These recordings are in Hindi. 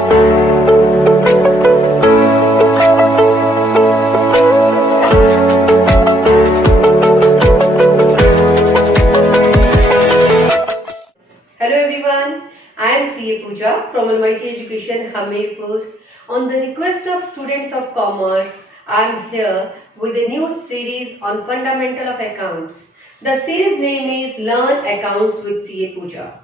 Hello everyone, I am CA Pooja from Almighty Education, Hamirpur. On the request of students of commerce, I am here with a new series on fundamental of accounts. The series name is Learn Accounts with CA Pooja.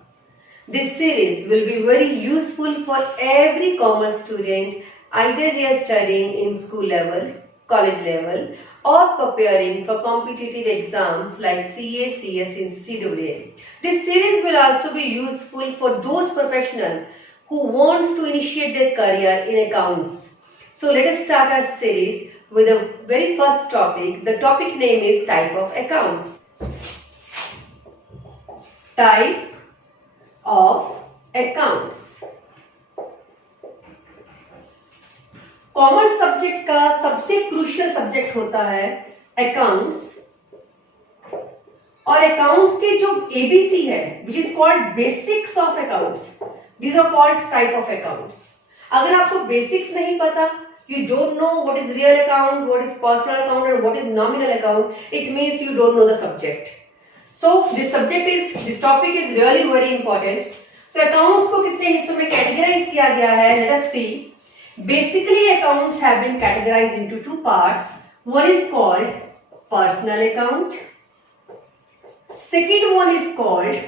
This series will be very useful for every commerce student, either they are studying in school level, college level, or preparing for competitive exams like CA, CS in CWA. This series will also be useful for those professionals who wants to initiate their career in accounts. So let us start our series with the very first topic. The topic name is type of accounts. Type of accounts. Commerce subject का सबसे क्रूशियल सब्जेक्ट होता है अकाउंट्स, और अकाउंट्स के जो एबीसी है which is called basics of accounts, these are called type of accounts. अगर आपको बेसिक्स नहीं पता, you don't know what is real account, what is personal account and what is nominal account, it means you don't know the subject. So this topic is really very important. तो अकाउंट्स को कितने हिस्सों में कैटेगराइज किया गया है, let us see. Basically, accounts have been categorized into two parts. One is called personal account. Second one is called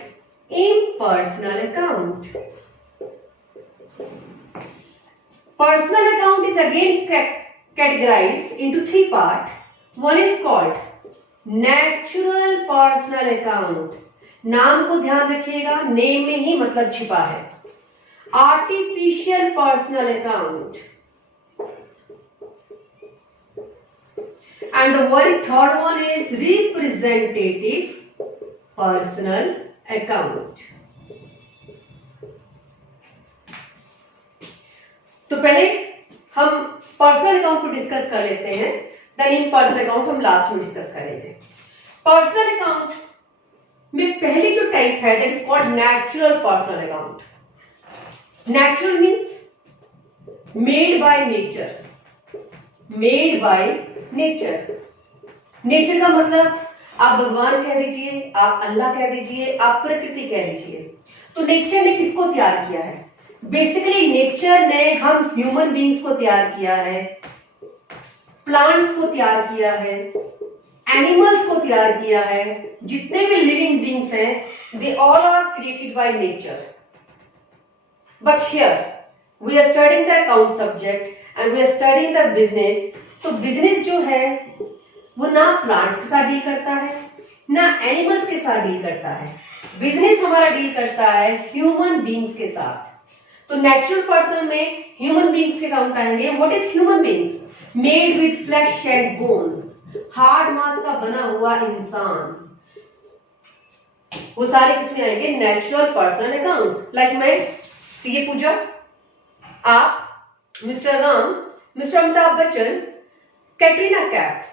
impersonal account. Personal account is again categorized into three parts. One is called natural personal account. नाम को ध्यान रखिएगा, नेम में ही मतलब छिपा है. Artificial personal account, and the very third one is representative personal account. तो पहले हम पर्सनल अकाउंट को डिस्कस कर लेते हैं, देन इम्पर्सनल अकाउंट हम लास्ट में डिस्कस करेंगे. पर्सनल अकाउंट में पहली जो टाइप है that is called natural personal account. Natural means made by nature. Made by nature. Nature का मतलब आप भगवान कह दीजिए, आप अल्लाह कह दीजिए, आप प्रकृति कह दीजिए. तो नेचर ने किसको तैयार किया है? बेसिकली नेचर ने हम ह्यूमन बीइंग्स को तैयार किया है, प्लांट्स को तैयार किया है, एनिमल्स को तैयार किया है. जितने भी लिविंग बीइंग्स हैं, they all are created by nature. But here we are studying the account subject and we are studying the business. तो business जो है वो ना प्लांट्स के साथ डील करता है, ना एनिमल्स के साथ डील करता है. बिजनेस हमारा डील करता है ह्यूमन बीइंग्स के साथ. तो नेचुरल पर्सन में ह्यूमन बीइंग्स के काउंट आएंगे. What is human beings? Made with flash and bone, hard मांस का बना हुआ इंसान. वो सारे किसमें आएंगे? Natural personal account. लाइक मैं सीए पूजा, आप, mister Ram, mister Amitabh Bachchan, Katrina Kaif,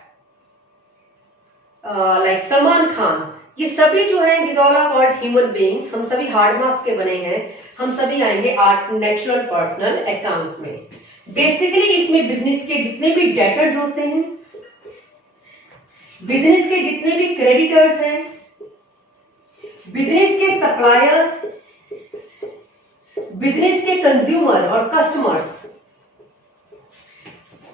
like Salman Khan, ये सभी जो है these all are called human beings. हम सभी हार्ड मास के बने हैं. हम सभी आएंगे नेचुरल पर्सनल अकाउंट में. बेसिकली इसमें बिजनेस के जितने भी डेटर्स होते हैं, बिजनेस के जितने भी क्रेडिटर्स हैं, बिजनेस के सप्लायर, बिजनेस के कंज्यूमर और कस्टमर्स,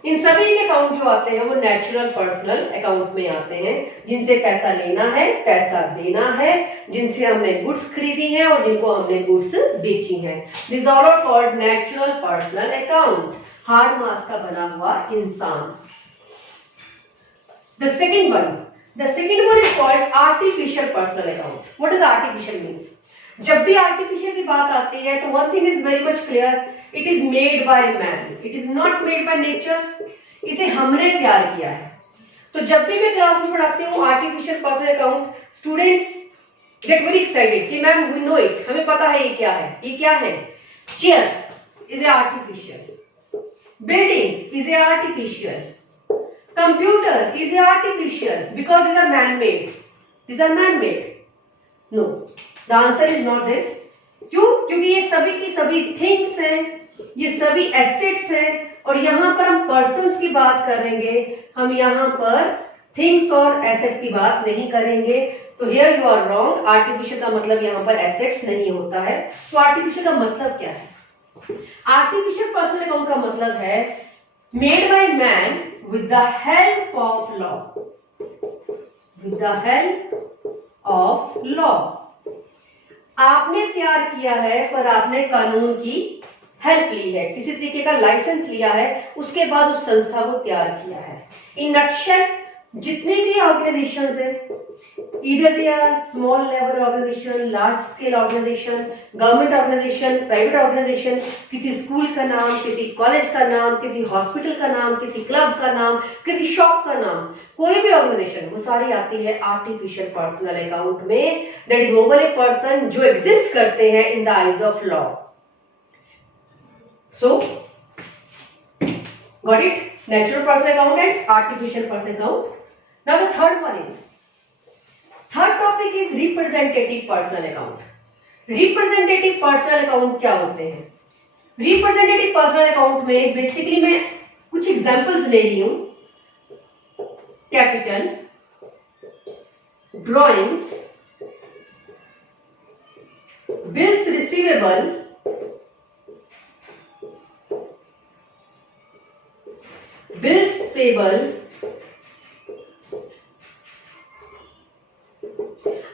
इन सभी के अकाउंट जो आते हैं वो नेचुरल पर्सनल अकाउंट में आते हैं. जिनसे पैसा लेना है, पैसा देना है, जिनसे हमने गुड्स खरीदी हैं और जिनको हमने गुड्स बेची हैं. This all are called natural personal account. Hard mass का बना हुआ इंसान. The second one is called artificial personal account. What does artificial means? जब भी आर्टिफिशियल की बात आती है तो one thing is very much clear, it is made by man, it is not made by nature. इसे हमने तैयार किया है. तो जब भी मैं क्लास में पढ़ाती हूँ artificial personal account, students get very excited कि मैम वी नो इट, हमें पता है ये क्या है. ये क्या है? Chair is a artificial, building is a artificial, computer is a artificial because these are man-made. These are man-made. No, the answer is not this. क्यों? क्योंकि ये सभी की सभी थिंग्स हैं, ये सभी एसेट्स हैं और यहां पर हम पर्सन्स की बात करेंगे, हम यहां पर थिंग्स और एसेट्स की बात नहीं करेंगे। तो here you are wrong, artificial का मतलब यहां पर एसेट्स नहीं होता है। तो आर्टिफिशियल का मतलब क्या है? आर्टिफिशियल पर्सनल अकाउंट का मतलब है made by man with the help of law, with the help of law. आपने तैयार किया है पर आपने कानून की हेल्प ली है, किसी तरीके का लाइसेंस लिया है, उसके बाद उस संस्था को तैयार किया है। इन नटशेल जितने भी ऑर्गेनाइजेशंस हैं, इधर they are small level organisation, large scale organisation, government organisation, private organisation, किसी स्कूल का नाम, किसी कॉलेज का नाम, किसी हॉस्पिटल का नाम, किसी क्लब का नाम, किसी शॉप का नाम, कोई भी ऑर्गेनाइजेशन, वो सारी आती है आर्टिफिशियल पर्सनल अकाउंट में। That is over a person जो एग्जिस्ट करते हैं in the eyes of law. So got it? Natural personal account and artificial personal account. Now the third topic is representative personal account. Representative personal account क्या होते हैं? Representative personal account में बेसिकली मैं कुछ एग्जांपल्स ले रही हूं। Capital, drawings, bills receivable, bills payable,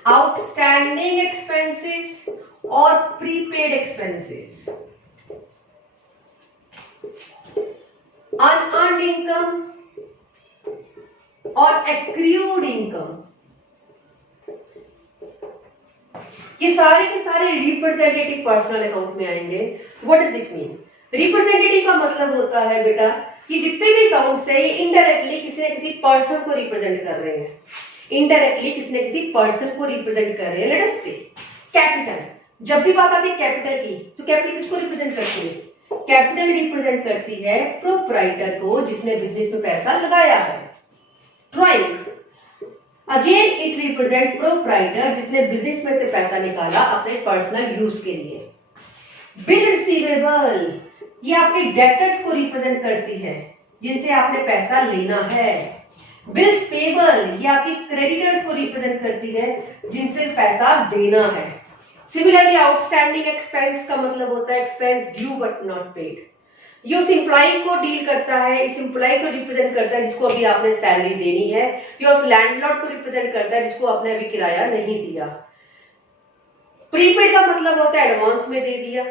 outstanding expenses और prepaid expenses, unearned income और accrued income, ये सारे के सारे रिप्रेजेंटेटिव पर्सनल अकाउंट में आएंगे। What does it mean? Representative का मतलब होता है बेटा कि जितने भी अकाउंट्स है ये इनडायरेक्टली किसी न किसी पर्सन को रिप्रेजेंट कर रहे हैं, इनडायरेक्टली किसी न किसी पर्सन को रिप्रेजेंट कर रहे हैं। लेट अस सी कैपिटल, जब भी बात आती है कैपिटल की तो कैपिटल किसको रिप्रेजेंट करती है? कैपिटल रिप्रेजेंट करती है प्रोप्राइटर को जिसने बिजनेस में पैसा लगाया है। Drawing again it represent proprietor जिसने बिजनेस में से पैसा निकाला अपने पर्सनल यूज के लिए। बिल रिसीवेबल ये आपके डेटर्स को रिप्रेजेंट करती है जिनसे आपने पैसा लेना है। बिल्स पेबल ये आपके क्रेडिटर्स को रिप्रेजेंट करती है जिनसे पैसा देना है। सिमिलरली आउटस्टैंडिंग एक्सपेंस का मतलब होता है expense due but not paid. ये उस एम्प्लॉय को डील करता है, इस एम्प्लॉय को रिप्रेजेंट करता है जिसको अभी आपने सैलरी देनी है, या उस लैंडलॉर्ड को रिप्रेजेंट करता है जिसको आपने अभी किराया नहीं दिया। प्रीपेड का मतलब होता है एडवांस में दे दिया।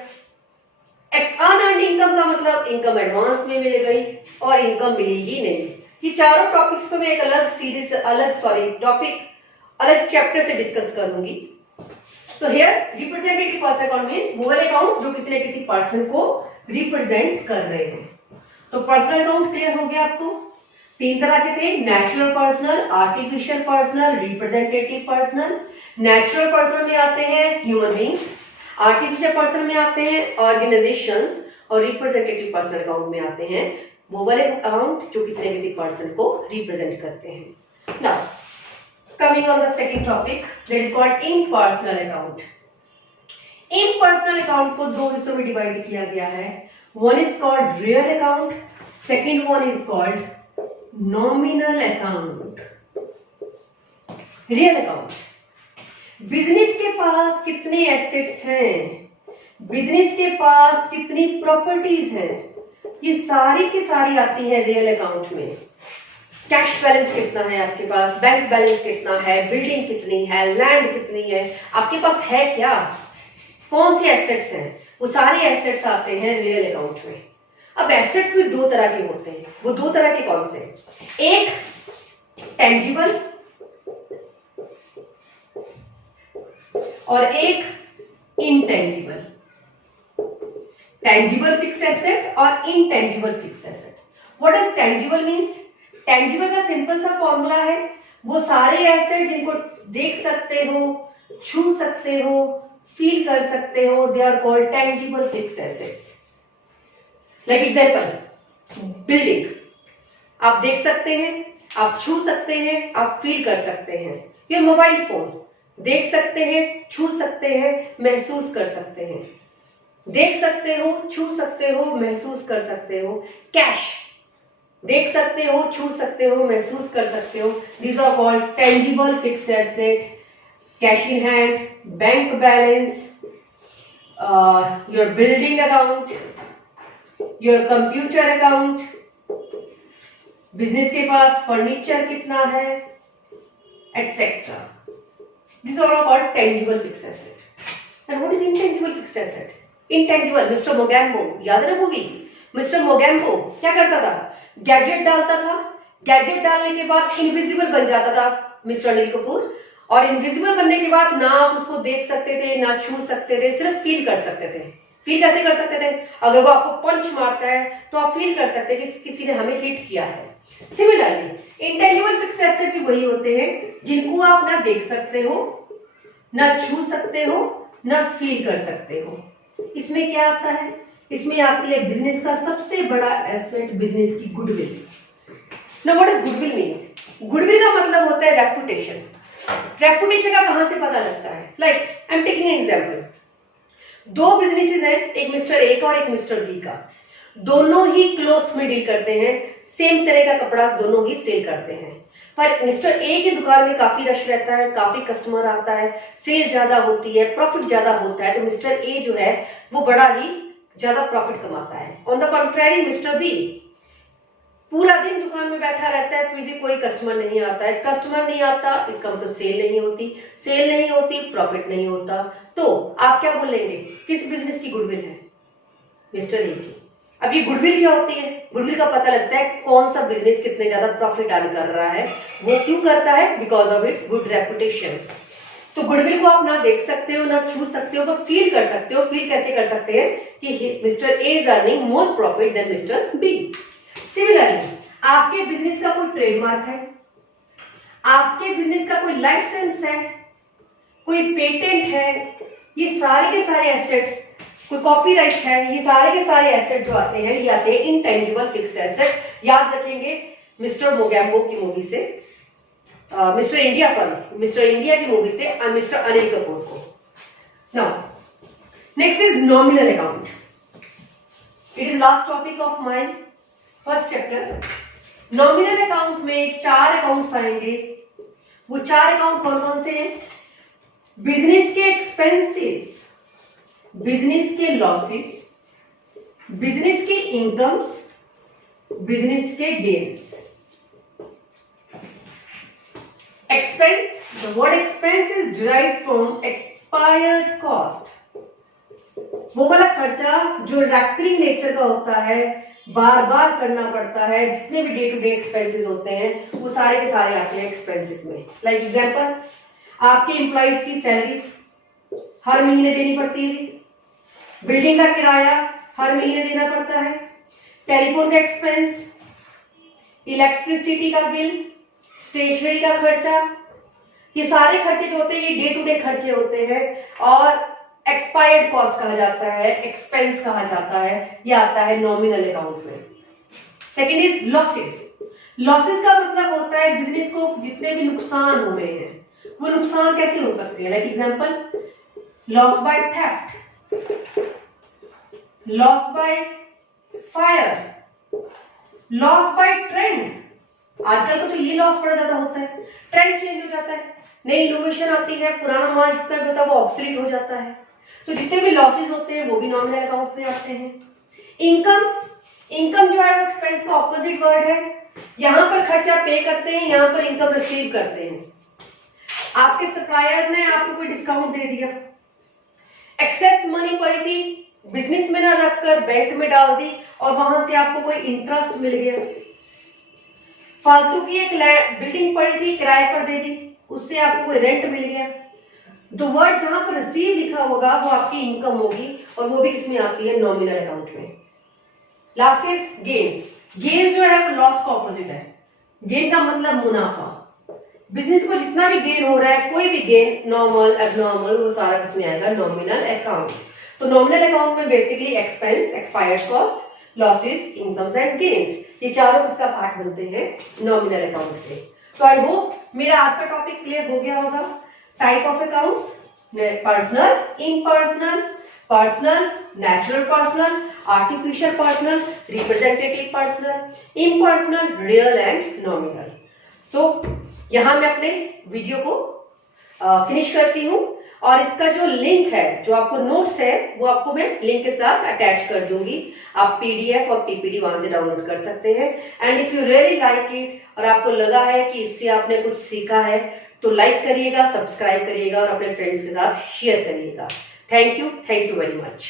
अनअर्न्ड इनकम का मतलब इनकम एडवांस में मिल गई और इनकम मिलेगी नहीं। ये चारों टॉपिक्स को मैं एक अलग सीरीज अलग चैप्टर से डिस्कस करूंगी। तो here representative personal account means वो वाले अकाउंट जो किसी न किसी पर्सन को रिप्रेजेंट कर रहे हैं। तो पर्सनल अकाउंट क्लियर हो गया आपको? तीन तरह के थे, natural personal, artificial personal, representative personal. Natural personal में आते हैं ह्यूमन बींग्स, आर्टिफिशियल पर्सन में आते हैं ऑर्गेनाइजेशंस और रिप्रेजेंटेटिव पर्सनल अकाउंट में आते हैं वो वाले अकाउंट जो किसी न किसी पर्सन को रिप्रेजेंट करते हैं। Now coming on the second topic that is called impersonal account. Impersonal account को दो हिस्सों में डिवाइड किया गया है। One is called real account, second one is called nominal account. Real account, business के पास कितने एसेट्स हैं, बिजनेस के पास कितनी प्रॉपर्टीज हैं, ये सारी की सारी आती है रियल अकाउंट में। कैश बैलेंस कितना है आपके पास, बैंक बैलेंस कितना है, बिल्डिंग कितनी है, लैंड कितनी है, आपके पास है क्या, कौन सी एसेट्स हैं, वो सारे एसेट्स आते हैं रियल अकाउंट में। अब एसेट्स भी दो तरह के होते हैं, वो दो तरह के कौन से? एक टेंजिबल और एक इनटेंजिबल। टेंजिबल फिक्स एसेट और intangible fix asset. What does tangible means? Tangible का सिंपल सा फॉर्मूला है वो सारे एसेट जिनको देख सकते हो, छू सकते हो, फील कर सकते हो, they are called tangible fix assets. Like example building, आप देख सकते हैं, आप छू सकते हैं, आप फील कर सकते हैं। ये मोबाइल फोन, देख सकते हैं, छू सकते हैं, महसूस कर सकते हैं। देख सकते हो, छू सकते हो, महसूस कर सकते हो। कैश देख सकते हो, छू सकते हो, महसूस कर सकते हो। These are called tangible fixed asset. Cash in hand, bank balance, your building account, your computer account, business के पास फर्नीचर कितना है, etcetera. These are all called tangible fixed asset. And what is intangible fixed asset? Intangible, mister Mogambo, याद है ना मूवी? मिस्टर मोगैम्बो क्या करता था? गैजेट डालता था, गैजेट डालने के बाद इनविजिबल बन जाता था मिस्टर अनिल कपूर, और इनविजिबल बनने के बाद ना आप उसको देख सकते थे, ना छू सकते थे, सिर्फ फील कर सकते थे। फील कैसे कर सकते थे? अगर वो आपको पंच मारता है तो आप फील कर सकते हैं कि किसी ने हमें हिट किया है। सिमिलरली इंटेंजिबल फिक्स्ड एसेट भी वही होते हैं जिनको आप ना देख सकते हो, ना छू सकते हो, ना फील कर सकते हो। इसमें क्या आता है? इसमें आती है बिजनेस का सबसे बड़ा एसेट, बिजनेस की goodwill. Now what is goodwill mean? Goodwill का मतलब होता है रेपुटेशन। रेपुटेशन का कहां से पता लगता है? Like I am taking an example. दो बिजनेसेस हैं, एक मिस्टर ए का और एक मिस्टर बी का। दोनों ही क्लॉथ में डील करते हैं, सेम तरह का कपड़ा दोनों ही सेल करते हैं। पर मिस्टर ए की दुकान में काफी रश रहता है, काफी कस्टमर आता है, सेल ज्यादा होती है, प्रॉफिट ज्यादा होता है, तो मिस्टर ए जो है वो बड़ा ही ज्यादा प्रॉफिट कमाता है। On the contrary mister B पूरा दिन दुकान में बैठा रहता है, फिर भी कोई कस्टमर नहीं आता है। कस्टमर नहीं आता इसका मतलब सेल नहीं होती, सेल नहीं होती प्रॉफिट नहीं होता। तो आप क्या बोलेंगे, किस बिजनेस की गुडविल है? मिस्टर ए की। अब ये गुडविल क्या होती है? गुडविल का पता लगता है कौन सा बिजनेस कितने ज्यादा प्रॉफिट अर्न कर रहा है। वो क्यों करता है? Because of its good reputation. तो गुडविल को आप ना देख सकते हो, ना छू सकते हो, तो फील कर सकते हो। फील कैसे कर सकते हैं? कि mister A is earning more profit than mister B. Similarly आपके बिजनेस का कोई ट्रेडमार्क है, आपके बिजनेस का कोई लाइसेंस है, कोई पेटेंट है, ये सारे के सारे एसेट्स, कोई कॉपीराइट है, ये सारे के सारे एसेट जो आते हैं ये आते हैं इनटेंजिबल फिक्स्ड एसेट। याद रखेंगे मिस्टर मोगैम्बो की मूवी से, मिस्टर इंडिया की मूवी से मिस्टर अनिल कपूर को। Now next is nominal account. It is last topic of my first chapter. Nominal account में 4 अकाउंट्स आएंगे। वो 4 अकाउंट कौन कौन से हैं? बिजनेस के एक्सपेंसेस, बिजनेस के लॉसेस, बिजनेस के इनकम्स, बिजनेस के gains. Expense, the word expense is derived from expired cost। वो वाला खर्चा जो रेकरिंग नेचर का होता है, बार बार करना पड़ता है, जितने भी डे टू डे एक्सपेंसेस होते हैं वो सारे के सारे आते हैं एक्सपेंसेस में। लाइक एग्जांपल, आपके एम्प्लॉइज की सैलरीज हर महीने देनी पड़ती है, बिल्डिंग का किराया हर महीने देना पड़ता है, टेलीफोन का एक्सपेंस, इलेक्ट्रिसिटी का बिल, स्टेशनरी का खर्चा, ये सारे खर्चे जो होते हैं ये डे टू डे खर्चे होते हैं और एक्सपायर्ड कॉस्ट कहा जाता है, एक्सपेंस कहा जाता है, ये आता है नॉमिनल अकाउंट में। Second is losses. लॉसेस का मतलब होता है बिजनेस को जितने भी नुकसान हो रहे हैं वो नुकसान कैसे हो सकते हैं। Like example, loss by theft, loss by fire, loss by trend. आजकल तो ये लॉस बड़ा ज्यादा होता है, ट्रेंड चेंज हो जाता है, नई इनोवेशन आती है, पुराना माल जितना भी होता है वो ऑब्सोलीट हो जाता है, तो जितने भी लॉसेस होते हैं वो भी नॉमिनल अकाउंट में आते हैं। इनकम, इनकम जो है वो एक्सपेंस का ऑपोजिट वर्ड है। यहां पर खर्चा पे करते हैं, यहां पर इनकम रिसीव करते हैं। आपके सप्लायर ने आपको कोई डिस्काउंट दे दिया, एक्सेस मनी पड़ी थी, बिजनेस में ना रखकर बैंक में डाल दी और वहां से आपको कोई इंटरेस्ट मिल गया। फालतू की एक बिल्डिंग पड़ी थी, किराए पर दे दी, उससे आपको कोई रेंट मिल गया। तो वर्ड जहां पर रिसीव लिखा होगा वो आपकी इनकम होगी और वो भी किसमें आती है? नॉमिनल अकाउंट में। Last is gains. गेन्स जो है वो लॉस का ऑपोजिट है। गेन का मतलब मुनाफा। बिजनेस को जितना भी गेन हो रहा है, कोई भी गेन, नॉर्मल, एबनॉर्मल, वो सारा किसमें आएगा? Nominal account. तो नॉमिनल अकाउंट में basically expense, expired cost, losses, incomes and gains, ये चारों किसका पार्ट बनते हैं? नॉमिनल अकाउंट के। तो आई होप मेरा आज का टॉपिक क्लियर हो गया होगा। Type of accounts, personal, impersonal, personal, natural personal, artificial personal, representative personal, impersonal, real and nominal. So यहां मैं अपने वीडियो को फिनिश करती हूं और इसका जो लिंक है, जो आपको नोट्स है, वो आपको मैं लिंक के साथ अटैच कर दूंगी। आप पीडीएफ और पीपीटी वहां से डाउनलोड कर सकते हैं। And if you really like it और आपको लगा है कि इससे आपने कुछ सीखा है, तो लाइक करिएगा, सब्सक्राइब करिएगा और अपने फ्रेंड्स के साथ शेयर करिएगा। Thank you very much.